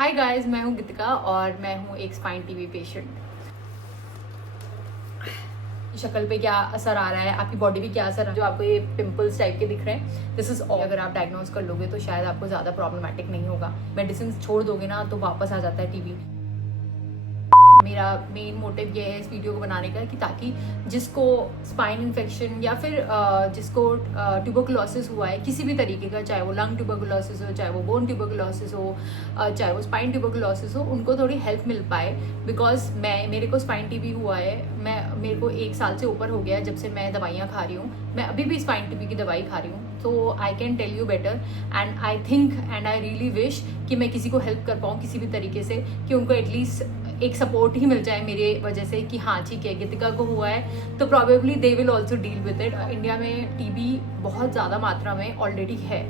Hi guys, मैं हूँ गीतिका और मैं हूँ एक स्पाइन टीबी पेशेंट। शक्ल पे क्या असर आ रहा है, आपकी बॉडी पे क्या असर है, जो आपको ये पिंपल्स टाइप के दिख रहे हैं, दिस इज ऑल। अगर आप डायग्नोज कर लोगे तो शायद आपको ज़्यादा प्रॉब्लमेटिक नहीं होगा। मेडिसिन छोड़ दोगे ना तो वापस आ जाता है टीबी। मेरा मेन मोटिव ये है इस वीडियो को बनाने का कि ताकि जिसको स्पाइन इन्फेक्शन या फिर जिसको ट्यूबरकुलोसिस हुआ है किसी भी तरीके का, चाहे वो लंग ट्यूबरकुलोसिस हो, चाहे वो बोन ट्यूबरकुलोसिस हो, चाहे वो स्पाइन ट्यूबरकुलोसिस हो, उनको थोड़ी हेल्प मिल पाए। बिकॉज मेरे को स्पाइन टीबी हुआ है, मेरे को 1 साल से ऊपर हो गया है जब से मैं दवाइयाँ खा रही हूँ। मैं अभी भी स्पाइन टीबी की दवाई खा रही हूँ, तो I can tell you better and I think and I really wish कि मैं किसी को हेल्प कर पाऊँ किसी भी तरीके से, कि उनको एटलीस्ट एक सपोर्ट ही मिल जाए मेरे वजह से कि हाँ ठीक है, गीतिका को हुआ है तो probably they will also deal with it. India में टीबी बहुत ज़्यादा मात्रा में ऑलरेडी है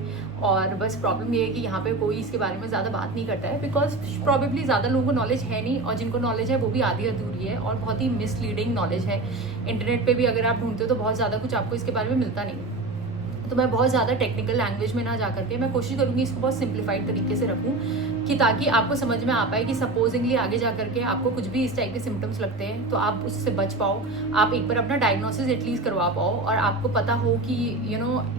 और बस प्रॉब्लम ये है कि यहाँ पे कोई इसके बारे में ज़्यादा बात नहीं करता है, बिकॉज प्रॉबेबली ज़्यादा लोगों को नॉलेज है नहीं, और जिनको नॉलेज है वो भी आधी अधूरी है और बहुत ही मिसलीडिंग नॉलेज है। इंटरनेट पर भी अगर आप ढूंढते हो तो बहुत ज़्यादा कुछ आपको इसके बारे में मिलता नहीं। तो मैं बहुत ज़्यादा टेक्निकल लैंग्वेज में ना जा करके मैं कोशिश करूँगी इसको बहुत सिंप्लीफाइड तरीके से रखूँ, कि ताकि आपको समझ में आ पाए कि सपोजिंगली आगे जा करके आपको कुछ भी इस टाइप के सिम्टम्स लगते हैं तो आप उससे बच पाओ, आप एक बार अपना डायग्नोसिस एटलीस्ट करवा पाओ और आपको पता हो कि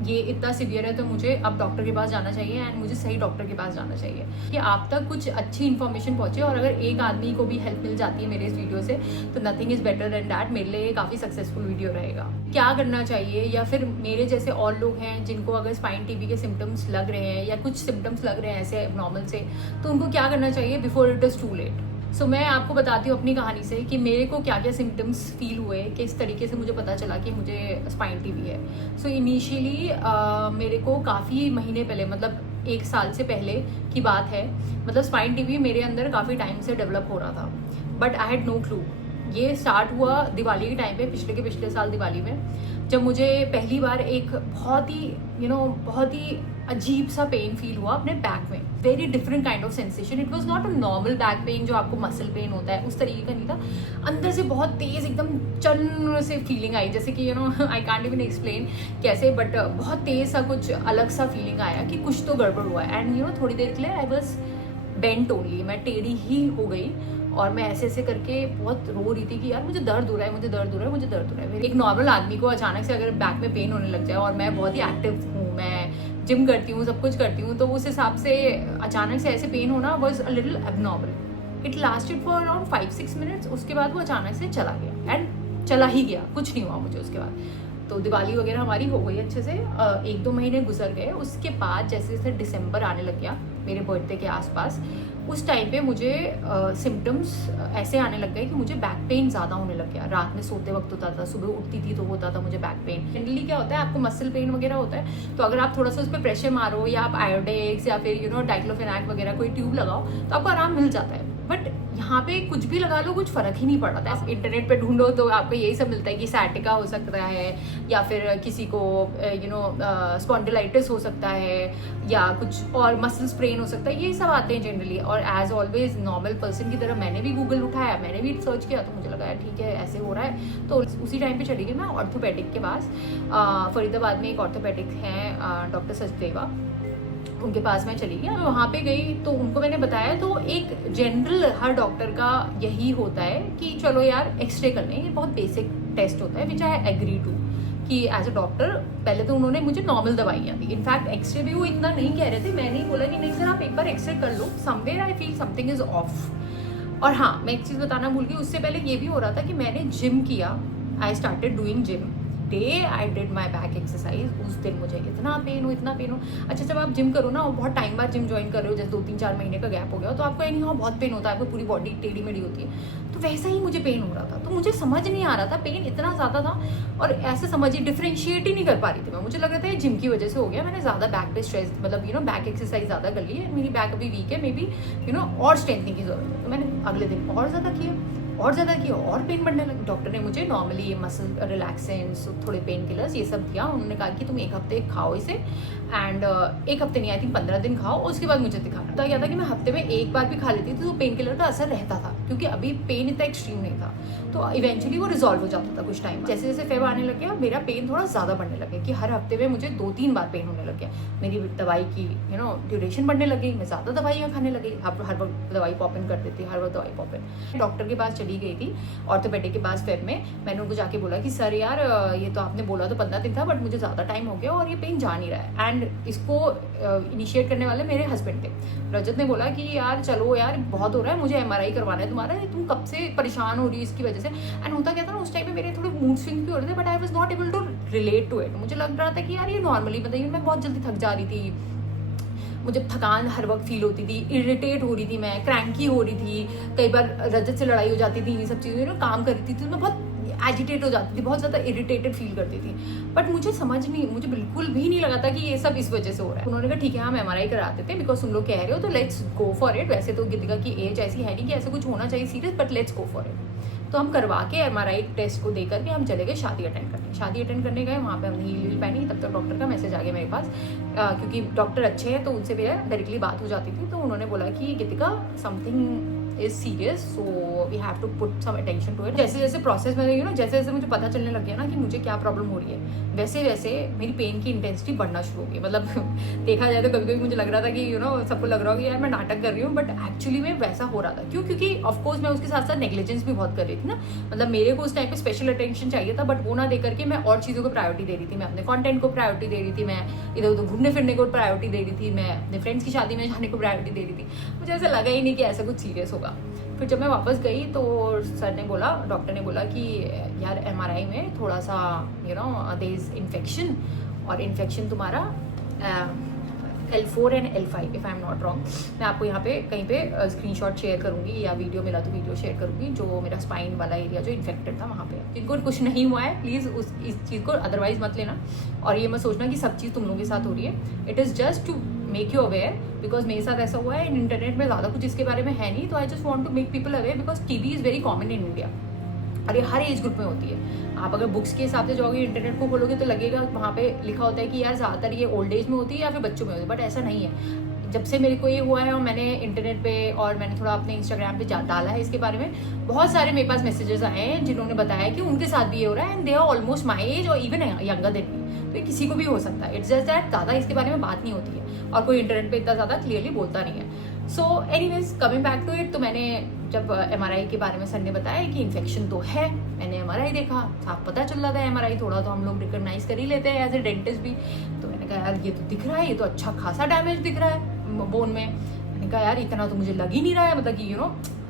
ये इतना सिवियर है तो मुझे अब डॉक्टर के पास जाना चाहिए एंड मुझे सही डॉक्टर के पास जाना चाहिए, कि आप तक कुछ अच्छी इन्फॉर्मेशन पहुँचे। और अगर एक आदमी को भी हेल्प मिल जाती है मेरे इस वीडियो से तो nothing is better than that. मेरे लिए काफ़ी सक्सेसफुल वीडियो रहेगा। क्या करना चाहिए, या फिर मेरे जैसे और लोग हैं जिनको अगर स्पाइन टीबी के सिम्टम्स लग रहे हैं या कुछ सिम्टम्स लग रहे हैं ऐसे एबनॉर्मल से, तो उनको क्या करना चाहिए before it is too late. So मैं आपको बताती हूँ अपनी कहानी से कि मेरे को क्या क्या सिम्टम्स फील हुए, किस तरीके से मुझे पता चला कि मुझे स्पाइन टीबी है। सो इनिशियली मेरे को काफ़ी महीने पहले, मतलब 1 साल से पहले की बात है, मतलब स्पाइन टीबी मेरे अंदर काफ़ी टाइम से डेवलप हो रहा था, but I had no clue. ये स्टार्ट हुआ दिवाली के टाइम पे, पिछले साल दिवाली में, जब मुझे पहली बार एक बहुत ही अजीब सा पेन फील हुआ अपने बैक में। Very different kind of sensation. It was not a normal back pain जो आपको मसल पेन होता है उस तरीके का नहीं था, अंदर से बहुत तेज एकदम चन्न से फीलिंग आई, जैसे कि आई कांट इवन एक्सप्लेन कैसे, बट बहुत तेज सा कुछ अलग सा फीलिंग आया कि कुछ तो गड़बड़ हुआ है। एंड थोड़ी देर के लिए आई वॉज बेंट ओनली, मैं टेढ़ी ही हो गई और मैं ऐसे ऐसे करके बहुत रो रही थी कि यार मुझे दर्द हो रहा है, मुझे दर्द हो रहा है, मुझे दर्द हो रहा है। एक नॉर्मल आदमी को अचानक से अगर बैक में पेन होने लग जाए, और मैं बहुत ही एक्टिव हूँ, मैं जिम करती हूँ, सब कुछ करती हूँ, तो उस हिसाब से अचानक से ऐसे पेन होना was a little abnormal. It lasted for around 5-6 minutes. उसके बाद वो अचानक से चला गया एंड चला ही गया, कुछ नहीं हुआ मुझे उसके बाद। तो दिवाली वगैरह हमारी हो गई अच्छे से, 1-2 महीने गुजर गए। उसके बाद जैसे जैसे दिसंबर आने लग गया, मेरे बर्थडे के आसपास, उस टाइम पे मुझे सिम्टम्स ऐसे आने लग गए कि मुझे बैक पेन ज़्यादा होने लग गया। रात में सोते वक्त होता था, सुबह उठती थी तो होता था मुझे बैक पेन। जनरली क्या होता है, आपको मसल पेन वगैरह होता है तो अगर आप थोड़ा सा उस पर प्रेशर मारो या आप आयोडेक्स या फिर डाइक्लोफेनाक वगैरह कोई ट्यूब लगाओ तो आपको आराम मिल जाता है। बट यहाँ पे कुछ भी लगा लो, कुछ फर्क ही नहीं पड़ रहा था। इंटरनेट पे ढूंढो तो आपको यही सब मिलता है कि सैटिका हो सकता है, या फिर किसी को स्पॉन्डिलाइटिस हो सकता है, या कुछ और मसल स्प्रेन हो सकता है, ये सब आते हैं जनरली। और एज ऑलवेज नॉर्मल पर्सन की तरह मैंने भी गूगल उठाया, मैंने भी सर्च किया, तो मुझे लगा ठीक है ऐसे हो रहा है। तो उसी टाइम पे चली गई मैं ऑर्थोपेडिक के पास। फरीदाबाद में एक ऑर्थोपेडिक हैं, डॉक्टर सचदेवा, उनके पास मैं चली गई और वहाँ पे गई तो उनको मैंने बताया। तो एक जनरल हर डॉक्टर का यही होता है कि चलो यार एक्सरे कर लें, ये बहुत बेसिक टेस्ट होता है, विच आई एग्री टू, कि एज अ डॉक्टर पहले तो उन्होंने मुझे नॉर्मल दवाइयाँ दी। इनफैक्ट एक्सरे भी वो इतना नहीं कह रहे थे, मैंने ही बोला कि नहीं सर आप एक बार एक्सरे कर लो, somewhere I feel something is off. और हाँ, मैं एक चीज़ बताना भूल गई, उससे पहले ये भी हो रहा था कि मैंने जिम किया, I started doing gym. Day I did my back exercise, उस दिन मुझे इतना पेन हो। अच्छा, जब आप जिम करो ना और बहुत टाइम बाद जिम ज्वाइन कर रहे हो, जैसे 2-3-4 महीने का गैप हो गया, तो आपको एनी हाउ बहुत पेन होता है, आपको पूरी बॉडी टेढ़ी मेढ़ी होती है। तो वैसा ही मुझे पेन हो रहा था, तो मुझे समझ नहीं आ रहा था, पेन इतना ज़्यादा था और ऐसे समझिए डिफ्रेंशिएट ही नहीं कर पा रही थी मैं। मुझे लग रहा था ये जिम की वजह से हो गया, मैंने ज़्यादा बैक पे स्ट्रेस, मतलब बैक एक्सरसाइज ज़्यादा कर ली है, मेरी बैक अभी वीक है, मे बी और स्ट्रेंथनिंग की जरूरत है। तो मैंने अगले दिन और ज़्यादा किया और पेन बढ़ने लगी। डॉक्टर ने मुझे नॉर्मली मसल रिलैक्सेंट्स, थोड़े पेन किलर्स, ये सब दिया। उन्होंने कहा कि तुम 1 हफ्ते खाओ इसे, एंड 1 हफ्ते नहीं, आई थिंक 15 दिन खाओ, उसके बाद मुझे दिखाना। तो क्या था कि मैं हफ्ते में 1 बार भी खा लेती थी तो पेन किलर का असर रहता था, क्योंकि अभी पेन इतना एक्सट्रीम नहीं था। तो इवेंचुअली वो रिजॉल्व हो जाता था कुछ टाइम। जैसे जैसे फेब आने लग गया मेरा पेन थोड़ा ज़्यादा बढ़ने लग गया कि हर हफ्ते में मुझे 2-3 बार पेन होने लग गया। मेरी दवाई की ड्यूरेशन बढ़ने लगी, मैं ज़्यादा दवाइयाँ खाने लगी, हर वक्त दवाई पॉप इन कर देती, हर वक्त दवाई पॉप इन। डॉक्टर के पास चली गई थी, ऑर्थोपेडिक के पास फेब में। मैंने उनको जाके बोला कि सर यार ये तो आपने बोला तो 15 दिन था, बट मुझे ज़्यादा टाइम हो गया और ये पेन जा नहीं रहा है। एंड इसको इनिशिएट करने वाले मेरे हस्बैंड थे। रजत ने बोला कि यार चलो यार बहुत हो रहा है, मुझे MRI करवाना है तुम्हारा, तुम कब से परेशान हो रही है इसकी वजह से। एंड होता क्या था ना, उस टाइम में मेरे थोड़े मूड स्विंग भी हो रहे थे, but I was not able to relate to it. मुझे लग रहा था कि यार ये नॉर्मली बताइए, मैं बहुत जल्दी थक जा रही थी, मुझे थकान हर वक्त फील होती थी, इरिटेट हो रही थी, मैं क्रैंकी हो रही थी, कई बार रजत से लड़ाई हो जाती थी, ये सब चीज़ें काम कर रही थी, तो मैं बहुत एजिटेट हो जाती थी, बहुत ज़्यादा इरिटेटेड फील करती थी। बट मुझे बिल्कुल भी नहीं लगा था कि ये सब इस वजह से हो रहा है। उन्होंने कहा ठीक है हम MRI करा देते हैं, बिकॉज तुम लोग कह रहे हो तो लेट्स गो फॉर इट। वैसे तो गीतिका की एज ऐसी है नहीं कि ऐसे कुछ होना चाहिए serious, but let's go for it. तो हम करवा के MRI टेस्ट को दे करके हम चले गए शादी अटेंड करने। शादी अटेंड करने गए, वहाँ पे हमने हील पहनी, तब तक डॉक्टर का मैसेज आ गया मेरे पास, क्योंकि डॉक्टर अच्छे हैं तो उनसे मेरा डायरेक्टली बात हो जाती थी। तो उन्होंने बोला कि Geetika something is serious, so we have to put some attention to it. जैसे जैसे प्रोसेस में जैसे जैसे मुझे पता चलने लग गया ना कि मुझे क्या प्रॉब्लम हो रही है, वैसे वैसे मेरी पेन की इंटेंसिटी बढ़ना शुरू हो गई। मतलब देखा जाए तो कभी कभी मुझे लग रहा था कि सबको लग रहा हो कि यार मैं नाटक कर रही हूँ, बट एक्चुअली में वैसा हो रहा था। क्यों? क्योंकि ऑफकोर्स मैं उसके साथ साथ नेग्लिजेंस भी बहुत कर रही थी ना। मतलब मेरे को उस टाइम पे स्पेशल अटेंशन चाहिए था, बट वो ना दे करके मैं और चीज़ों को प्रायोरिटी दे रही थी। मैं अपने कंटेंट को प्रायोरिटी दे रही थी, मैं इधर उधर घूमने फिरने को प्रायोरिटी दे रही थी, मैं अपने फ्रेंड्स की शादी में जाने को प्रायोरिटी दे रही थी। मुझे ऐसा लगा ही नहीं कि ऐसा कुछ सीरियस होगा। फिर जब मैं वापस गई तो सर ने बोला, डॉक्टर ने बोला कि यार MRI में थोड़ा सा देयर इज इन्फेक्शन, और इन्फेक्शन तुम्हारा L4 and L5 if I am not wrong. मैं आपको यहाँ पे कहीं पे स्क्रीनशॉट शेयर करूँगी, या वीडियो मिला तो वीडियो शेयर करूँगी, जो मेरा स्पाइन वाला एरिया जो इन्फेक्टेड था वहाँ पे। जिनको कुछ नहीं हुआ है प्लीज़ इस चीज़ को अदरवाइज मत लेना, और ये मत सोचना कि सब चीज़ तुम लोगों के साथ हो रही है। It is just to make you aware, because मेरे साथ ऐसा हुआ है। इंटरनेट में ज़्यादा कुछ इसके बारे में है नहीं, तो I just want to make people aware, because TB is very common in India, और ये हर एज ग्रुप में होती है। आप अगर बुक्स के हिसाब से जाओगे, इंटरनेट को खोलोगे तो लगेगा वहाँ पे लिखा होता है कि यार ज़्यादातर ये ओल्ड एज में होती है या फिर बच्चों में होती है, बट ऐसा नहीं है। जब से मेरे को ये हुआ है और मैंने इंटरनेट पे और मैंने थोड़ा अपने इंस्टाग्राम पे डाला है इसके बारे में, बहुत सारे मेरे पास मैसेजेस आए हैं जिन्होंने बताया कि उनके साथ भी ये हो रहा है, and they are almost my age और इवन यंगर देन मी। तो ये किसी को भी हो सकता है। इट्स जस्ट दैट ज़्यादा इसके बारे में बात नहीं होती है, और कोई इंटरनेट पे इतना ज़्यादा क्लियरली बोलता नहीं है। So anyways coming back to it, तो मैंने जब MRI के बारे में सर ने बताया कि इन्फेक्शन तो है, मैंने MRI देखा, साफ पता चल रहा था MRI थोड़ा तो हम लोग रिकॉग्नाइज कर ही लेते हैं एज ए डेंटिस्ट भी। तो मैंने कहा यार ये तो दिख रहा है, ये तो अच्छा खासा डैमेज दिख रहा है बोन में। मैंने कहा यार इतना तो मुझे लग ही नहीं रहा है, मतलब कि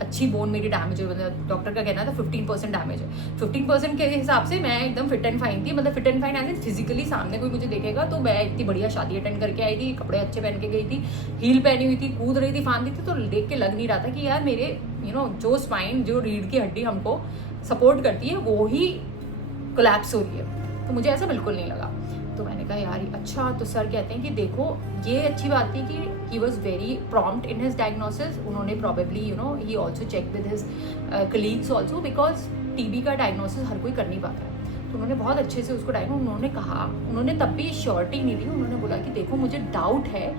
अच्छी बोन मेरी डैमेज है। मतलब डॉक्टर का कहना था 15% डैमेज है। 15% के हिसाब से मैं एकदम फिट एंड फाइन थी, मतलब fit and fine as physically सामने कोई मुझे देखेगा तो मैं इतनी बढ़िया शादी अटेंड करके आई थी, कपड़े अच्छे पहन के गई थी, हील पहनी हुई थी, कूद रही थी, फांद रही थी, तो देख के लग नहीं रहा था कि यार मेरे जो स्पाइन, जो रीढ़ की हड्डी हमको सपोर्ट करती है वो ही कोलैप्स हो रही है। तो मुझे ऐसा बिल्कुल नहीं लगा। तो मैंने कहा यार अच्छा। तो सर कहते हैं कि देखो ये अच्छी बात थी कि he was very prompt in his diagnosis. उन्होंने probably he also check with his colleagues also, because TB का डायग्नोसिस हर कोई कर नहीं पाता है। तो उन्होंने बहुत अच्छे से उसको उन्होंने तब भी श्योरिटी नहीं दी। उन्होंने बोला कि देखो मुझे डाउट है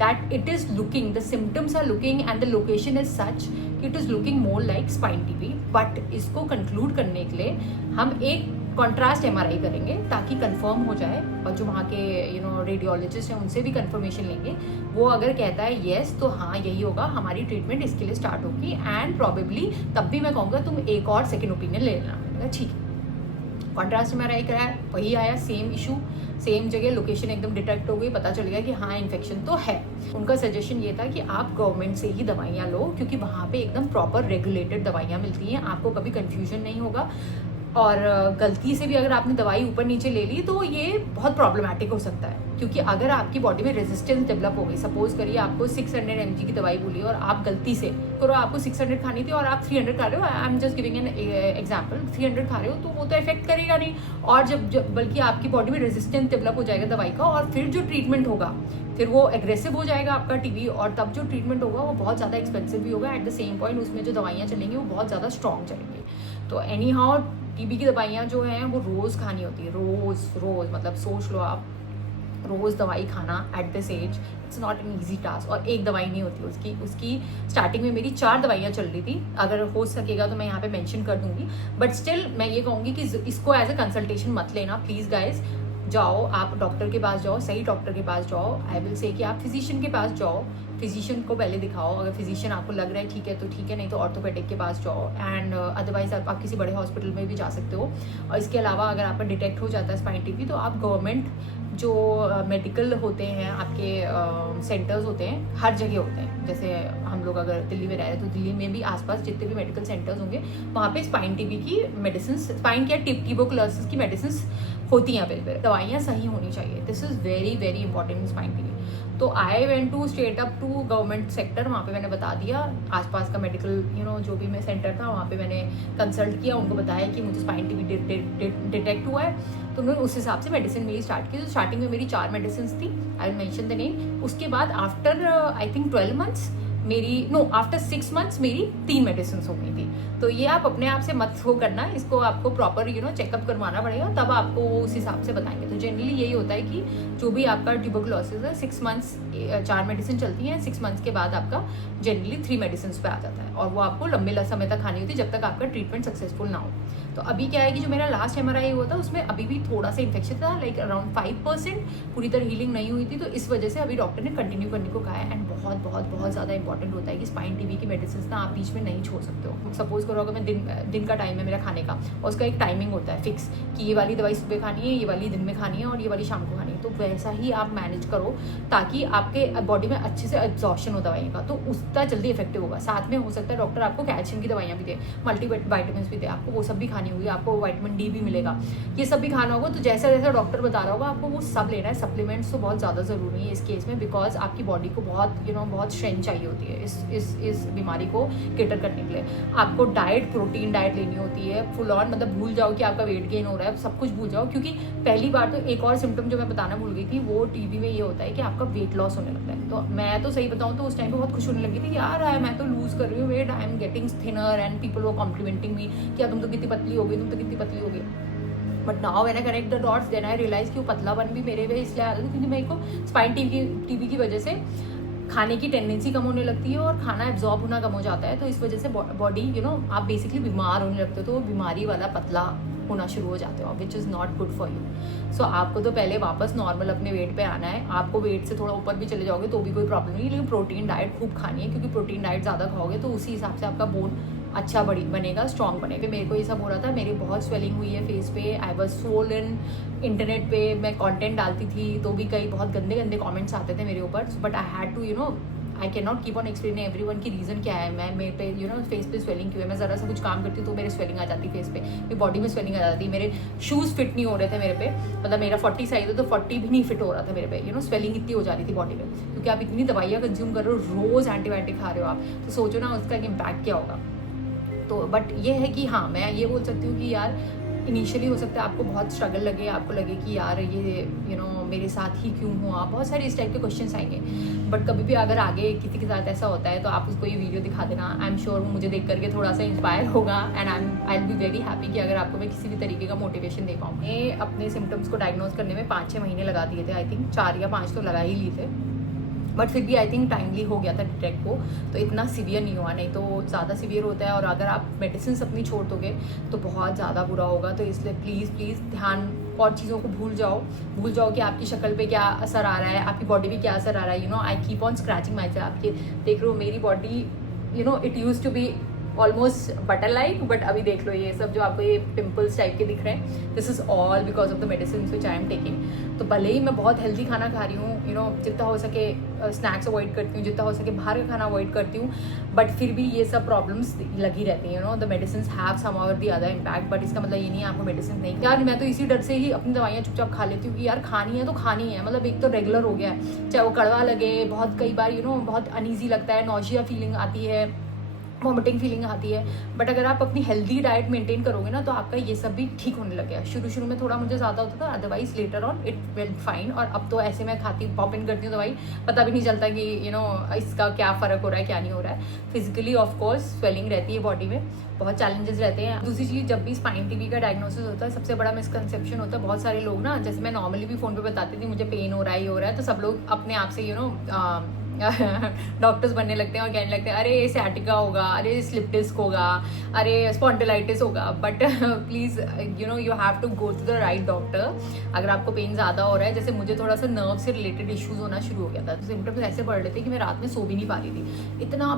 that it is looking, the symptoms are looking and the location is such कि it is looking more like spine TB, but इसको conclude करने के लिए हम एक कॉन्ट्रास्ट MRI करेंगे ताकि कंफर्म हो जाए, और जो वहाँ के रेडियोलॉजिस्ट हैं उनसे भी कंफर्मेशन लेंगे। वो अगर कहता है येस तो हाँ यही होगा, हमारी ट्रीटमेंट इसके लिए स्टार्ट होगी, एंड प्रॉबेबली तब भी मैं कहूँगा तुम एक और सेकेंड ओपिनियन ले लेना। ठीक है, कॉन्ट्रास्ट MRI कराया, वही आया, सेम इशू, सेम जगह, लोकेशन एकदम डिटेक्ट हो गई, पता चल गया कि हाँ इन्फेक्शन तो है। उनका सजेशन ये था कि आप गवर्नमेंट से ही दवाइयाँ लो, क्योंकि वहाँ पे एकदम प्रॉपर रेगुलेटेड दवाइयाँ मिलती हैं, आपको कभी कन्फ्यूजन नहीं होगा। और गलती से भी अगर आपने दवाई ऊपर नीचे ले ली तो ये बहुत प्रॉब्लमैटिक हो सकता है, क्योंकि अगर आपकी बॉडी में रेजिस्टेंस डेवलप हो गई, सपोज करिए आपको 600 mg की दवाई बोली और आप गलती से करो, आपको 600 खानी थी और आप 300 खा रहे हो, I am just giving an example, 300 खा रहे हो तो वो तो इफेक्ट करेगा नहीं, और जब बल्कि आपकी बॉडी में रेजिस्टेंस डेवलप हो जाएगा दवाई का, और फिर जो ट्रीटमेंट होगा फिर वो एग्रेसिव हो जाएगा आपका TB, और तब जो ट्रीटमेंट होगा वो बहुत ज़्यादा एक्सपेंसिव भी होगा। एट द सेम पॉइंट उसमें जो दवाइयाँ चलेंगी वो बहुत ज़्यादा स्ट्रॉन्ग चलेंगी। तो एनी TB की दवाइयाँ जो हैं वो रोज़ खानी होती है, रोज़ मतलब सोच लो आप रोज़ दवाई खाना at this age, it's not an easy task. और एक दवाई नहीं होती उसकी स्टार्टिंग में मेरी 4 दवाइयाँ चल रही थी। अगर हो सकेगा तो मैं यहाँ पे मेंशन कर दूंगी, बट स्टिल मैं ये कहूँगी कि इसको एज ए कंसल्टेशन मत लेना प्लीज़ गाइज। जाओ, आप डॉक्टर के पास जाओ, सही डॉक्टर के पास जाओ। आई विल से कि आप फिजिशियन के पास जाओ, फिजिशियन को पहले दिखाओ। अगर फिजिशियन आपको लग रहा है ठीक है तो ठीक है, नहीं तो ऑर्थोपेडिक के पास जाओ। एंड अदरवाइज आप किसी बड़े हॉस्पिटल में भी जा सकते हो। और इसके अलावा अगर आपका डिटेक्ट हो जाता है स्पाइन टीबी तो आप गवर्नमेंट जो मेडिकल होते हैं आपके सेंटर्स होते हैं, हर जगह होते हैं। जैसे हम लोग अगर दिल्ली में रह रहे हैं तो दिल्ली में भी आसपास जितने भी मेडिकल सेंटर्स होंगे वहाँ पे स्पाइन टीबी की मेडिसिन, स्पाइन क्या ट्यूबरकुलोसिस की मेडिसिन होती हैं अवेलेबल। दवाइयाँ सही होनी चाहिए, this is very very important in spine TB. तो I went to straight up to government sector, वहाँ पे मैंने बता दिया आसपास का मेडिकल जो भी मैं सेंटर था वहाँ पे मैंने कंसल्ट किया, उनको बताया कि मुझे स्पाइन टीबी डिटेक्ट हुआ है। तो उन्होंने उस हिसाब से मेडिसिन मेरी स्टार्ट की। तो स्टार्टिंग में मेरी 4 मेडिसिन थी, I will mention the name. उसके बाद after I think 12 months after 6 months मेरी 3 मेडिसिन हो गई थी। तो ये आप अपने आप से मत वो करना, इसको आपको प्रॉपर चेकअप करवाना पड़ेगा, तब आपको उस हिसाब से बताएंगे। तो जनरली यही होता है कि जो भी आपका ट्यूबरकुलोसिस है 6 मंथ्स 4 मेडिसिन चलती हैं, 6 मंथ्स के बाद आपका जनरली 3 मेडिसिन पे आ जाता है, और वो आपको लंबे समय तक खानी होती है जब तक आपका ट्रीटमेंट सक्सेसफुल ना हो। तो अभी क्या है कि जो मेरा लास्ट MRI हुआ था उसमें अभी भी थोड़ा सा इन्फेक्शन था, लाइक अराउंड 5%, पूरी तरह हीलिंग नहीं हुई थी। तो इस वजह से अभी डॉक्टर ने कंटिन्यू करने को कहा है। एंड बहुत बहुत बहुत ज़्यादा इंपॉर्टेंट होता है कि स्पाइन टीबी की मेडिसिन ना आप बीच में नहीं छोड़ सकते हो। सपोज करो अगर मैं दिन का टाइम है मेरा खाने का, और उसका एक टाइमिंग होता है फिक्स कि ये वाली दवाई सुबह खानी है, ये वाली दिन में खानी है और ये वाली शाम को खानी है, तो वैसा ही आप मैनेज करो ताकि आपके बॉडी में अच्छे से एब्जॉर्प्शन हो दवाई का, तो उसका जल्दी इफेक्टिव होगा। साथ में हो सकता है डॉक्टर आपको कैल्शियम की दवाइयाँ भी दे, मल्टीवाइटामिन भी दे, आपको वो सब भी खानी होगी, आपको विटामिन D भी मिलेगा, ये सब भी खाना होगा। तो जैसा जैसा डॉक्टर बता रहा होगा आपको वो सब लेना है। सप्लीमेंट्स तो बहुत ज़्यादा ज़रूरी है इस केस में, बिकॉज आपकी बॉडी को बहुत बहुत स्ट्रेंथ चाहिए होती है इस बीमारी को केटर करने के लिए। आपको डाइट, प्रोटीन डाइट लेनी होती है फुल ऑन, मतलब भूल जाओ कि आपका वेट गेन हो रहा है, सब कुछ भूल जाओ। क्योंकि पहली बार तो एक और सिम्टम जो मैं बताना भूल गई थी, वो टीबी में ये होता है कि आपका वेट लॉस होने लगता है। तो मैं तो सही बताऊँ तो उस टाइम पे बहुत खुश होने लगी थी, यार मैं तो लूज कर रही हूँ weight, I am getting thinner and people वो कॉम्प्लीमेंटिंग मी कि तुम तो कितनी पतली हो गई, तुम तो कितनी पतली हो गई। But now when I connect the dots then I realize कि वो पतलापन भी मेरे में इसलिए आ रहा था क्योंकि मेरे को स्पाइन टीबी की वजह से खाने की टेंडेंसी कम होने लगती है और खाना एब्जॉर्ब होना कम हो जाता है। तो इस वजह से बॉडी आप बेसिकली बीमार होने लगते हो, तो वो बीमारी वाला पतला होना शुरू हो जाते हो, which is not good for you. So आपको तो पहले वापस नॉर्मल अपने वेट पे आना है। आपको वेट से थोड़ा ऊपर भी चले जाओगे तो भी कोई प्रॉब्लम नहीं, लेकिन प्रोटीन डाइट खूब खानी है, क्योंकि प्रोटीन डाइट ज़्यादा खाओगे तो उसी हिसाब से आपका बोन अच्छा बनेगा, स्ट्रॉन्ग बनेगा। मेरे को ये सब हो रहा था, मेरी बहुत स्वेलिंग हुई है फेस पे, आई वॉज स्वोलन। इंटरनेट पे मैं कंटेंट डालती थी तो भी कई बहुत गंदे गंदे कमेंट्स आते थे मेरे ऊपर, but I had to I can not keep on explaining everyone की रीज़न क्या है। मैं मेरे पे फेस पे स्वेलिंग क्यों है, मैं ज़रा सा कुछ काम करती हूँ तो मेरे स्वेलिंग आ जाती फेस पे, मेरी बॉडी में स्वेलिंग आ जाती। मेरे शूज़ फिट नहीं हो रहे थे मेरे पे, मतलब मेरा 40 साइज है तो 40 भी नहीं फिट हो रहा था मेरे पे, स्वेलिंग इतनी हो जा रही थी बॉडी में, क्योंकि आप इतनी दवाइयाँ कंज्यूम कर रहे हो, रोज़ एंटीबायोटिक खा रहे हो आप, तो सोचो ना उसका इम्पैक्ट क्या होगा। तो बट ये है कि हाँ, मैं ये बोल सकती हूँ कि यार इनिशियली हो सकता है आपको बहुत स्ट्रगल लगे, आपको लगे कि यार ये मेरे साथ ही क्यों हुआ, बहुत सारे इस टाइप के क्वेश्चंस आएंगे। बट कभी भी अगर आगे किसी के साथ ऐसा होता है तो आप उसको ये वीडियो दिखा देना, आई एम श्योर वो मुझे देख करके थोड़ा सा इंस्पायर होगा and I will be very happy कि अगर आपको मैं किसी भी तरीके का मोटिवेशन दे पाऊँ। मैं अपने सिम्टम्स को डायग्नोज करने में 5-6 महीने लगा दिए थे, आई थिंक 4 या 5 तो लगा ही लिए थे, बट फिर भी आई थिंक टाइमली हो गया था डिटेक्ट को, तो इतना सीवियर नहीं हुआ, नहीं तो ज़्यादा सीवियर होता है और अगर आप मेडिसिन अपनी छोड़ दोगे तो बहुत ज़्यादा बुरा होगा। तो इसलिए प्लीज़ ध्यान और चीज़ों को भूल जाओ कि आपकी शक्ल पे क्या असर आ रहा है, आपकी बॉडी पे क्या असर आ रहा है। I keep on scratching myself, आपके देख रहे हो मेरी body it use to be almost butter like, but अभी देख लो ये सब जो आपको ये पिंपल्स टाइप के दिख रहे हैं, this is all because of the medicine which I am taking. तो भले ही मैं बहुत हेल्दी खाना खा रही हूँ, जितना हो सके स्नैक्स अवॉइड करती हूँ, जितना हो सके बाहर का खाना अवॉइड करती हूँ, बट फिर भी ये सब प्रॉब्लम्स लगी रहती हैं। द मेडिसिन हैव सम और द अदर इम्पैक्ट, बट इसका मतलब ये नहीं है आपको मेडिसिन नहीं। यार मैं तो इसी डर से ही अपनी दवाइयाँ चुपचाप खा लेती हूँ कि यार खानी है तो खानी है, मतलब एक तो रेगुलर हो गया है, चाहे वो कड़वा लगे, बहुत कई बार बहुत अनईजी लगता है, नौशिया फीलिंग आती है, वॉमिटिंग फीलिंग आती है। बट अगर आप अपनी हेल्दी डाइट मेंटेन करोगे ना तो आपका ये सब भी ठीक होने लग गया। शुरू में थोड़ा मुझे ज़्यादा होता था, otherwise later on it went fine. और अब तो ऐसे मैं खाती पॉप इन करती हूँ दवाई, पता भी नहीं चलता कि इसका क्या फ़र्क हो रहा है क्या नहीं हो रहा है। फिजिकली ऑफकोर्स स्वेलिंग रहती है बॉडी में, बहुत चैलेंजेस रहते हैं। दूसरी चीज़, जब भी स्पाइन टीबी का डायग्नोसिस होता है सबसे बड़ा मिसकंसेप्शन होता है, बहुत सारे लोग ना, जैसे मैं नॉर्मली भी फ़ोन पे बताती थी मुझे पेन हो रहा है ये हो रहा है, तो सब लोग अपने आप से डॉक्टर्स बनने लगते हैं और कहने लगते हैं अरे सैटिका होगा, अरे स्लिप डिस्क होगा, अरे स्पॉन्डिलाइटिस होगा। But please you have to go to the right doctor. अगर आपको पेन ज़्यादा हो रहा है, जैसे मुझे थोड़ा सा नर्व से रिलेटेड इश्यूज होना शुरू हो गया था, तो सिम्टम्स ऐसे बढ़ रहे थे कि मैं रात में सो भी नहीं पा रही थी। इतना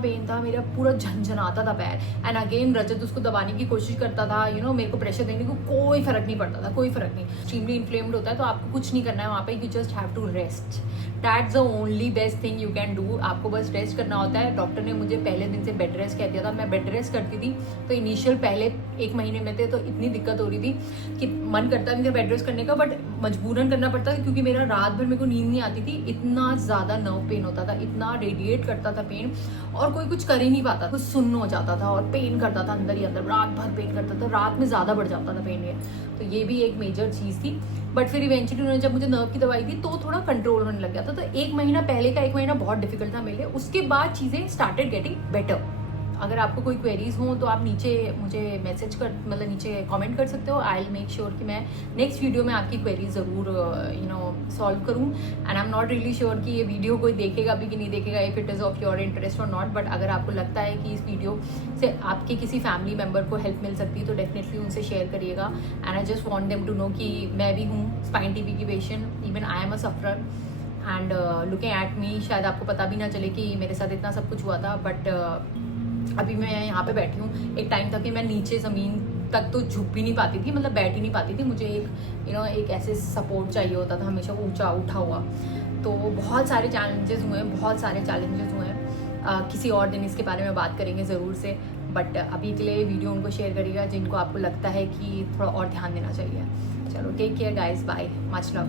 पेन था, मेरा पूरा झंझनाता था पैर। एंड अगेन रजत उसको दबाने की कोशिश करता था, मेरे को प्रेशर देने को कोई फर्क नहीं पड़ता था, कोई फर्क नहीं। एक्सट्रीमली इन्फ्लेम्ड होता है तो आपको कुछ नहीं करना है वहाँ पे, you just have to rest. That's the only best thing you can do. आपको बस रेस्ट करना होता है। डॉक्टर ने मुझे पहले दिन से बेड रेस्ट कह दिया था, मैं बेड रेस्ट करती थी। तो इनिशियल पहले 1 महीने में थे तो इतनी दिक्कत हो रही थी कि मन करता नहीं था बेड रेस्ट करने का, बट मजबूरन करना पड़ता था क्योंकि मेरा रात भर मेरे को नींद नहीं आती थी। इतना ज़्यादा नर्व पेन होता था, इतना रेडिएट करता था पेन, और कोई कुछ कर ही नहीं पाता, कुछ सुन्न हो जाता था और पेन करता था अंदर ही अंदर, रात भर पेन करता था, रात में ज़्यादा बढ़ जाता था पेन ये। तो ये भी एक मेजर चीज़ थी। बट फिर इवेंचुअली उन्होंने जब मुझे नर्व की दवाई दी तो थोड़ा कंट्रोल होने लग गया था। तो 1 महीना पहले का 1 महीना बहुत डिफिकल्ट था मेरे लिए, उसके बाद चीज़ें स्टार्टेड गेटिंग बेटर। अगर आपको कोई क्वेरीज हो तो आप नीचे मुझे मैसेज कर, मतलब नीचे कमेंट कर सकते हो। आई विल मेक श्योर कि मैं नेक्स्ट वीडियो में आपकी क्वेरीज ज़रूर सॉल्व करूँ। And I am not really sure कि ये वीडियो कोई देखेगा भी कि नहीं देखेगा, if it is of your interest और नॉट। बट अगर आपको लगता है कि इस वीडियो से आपके किसी फैमिली मेम्बर को हेल्प मिल सकती है तो डेफिनेटली उनसे शेयर करिएगा। And I just want them to know कि मैं भी हूँ स्पाइन टीबी की patient, even I am a sufferer and looking at me. शायद आपको पता भी ना चले कि मेरे साथ इतना सब कुछ हुआ था, बट अभी मैं यहाँ पे बैठी हूँ। एक टाइम था कि मैं नीचे ज़मीन तक तो झुक भी नहीं पाती थी, मतलब बैठ ही नहीं पाती थी। मुझे एक ऐसे सपोर्ट चाहिए होता था हमेशा ऊंचा उठा हुआ। तो बहुत सारे चैलेंजेस हुए हैं, किसी और दिन इसके बारे में बात करेंगे ज़रूर से। बट अभी के लिए वीडियो उनको शेयर करिएगा जिनको आपको लगता है कि थोड़ा और ध्यान देना चाहिए। चलो, take care guys, bye, much love.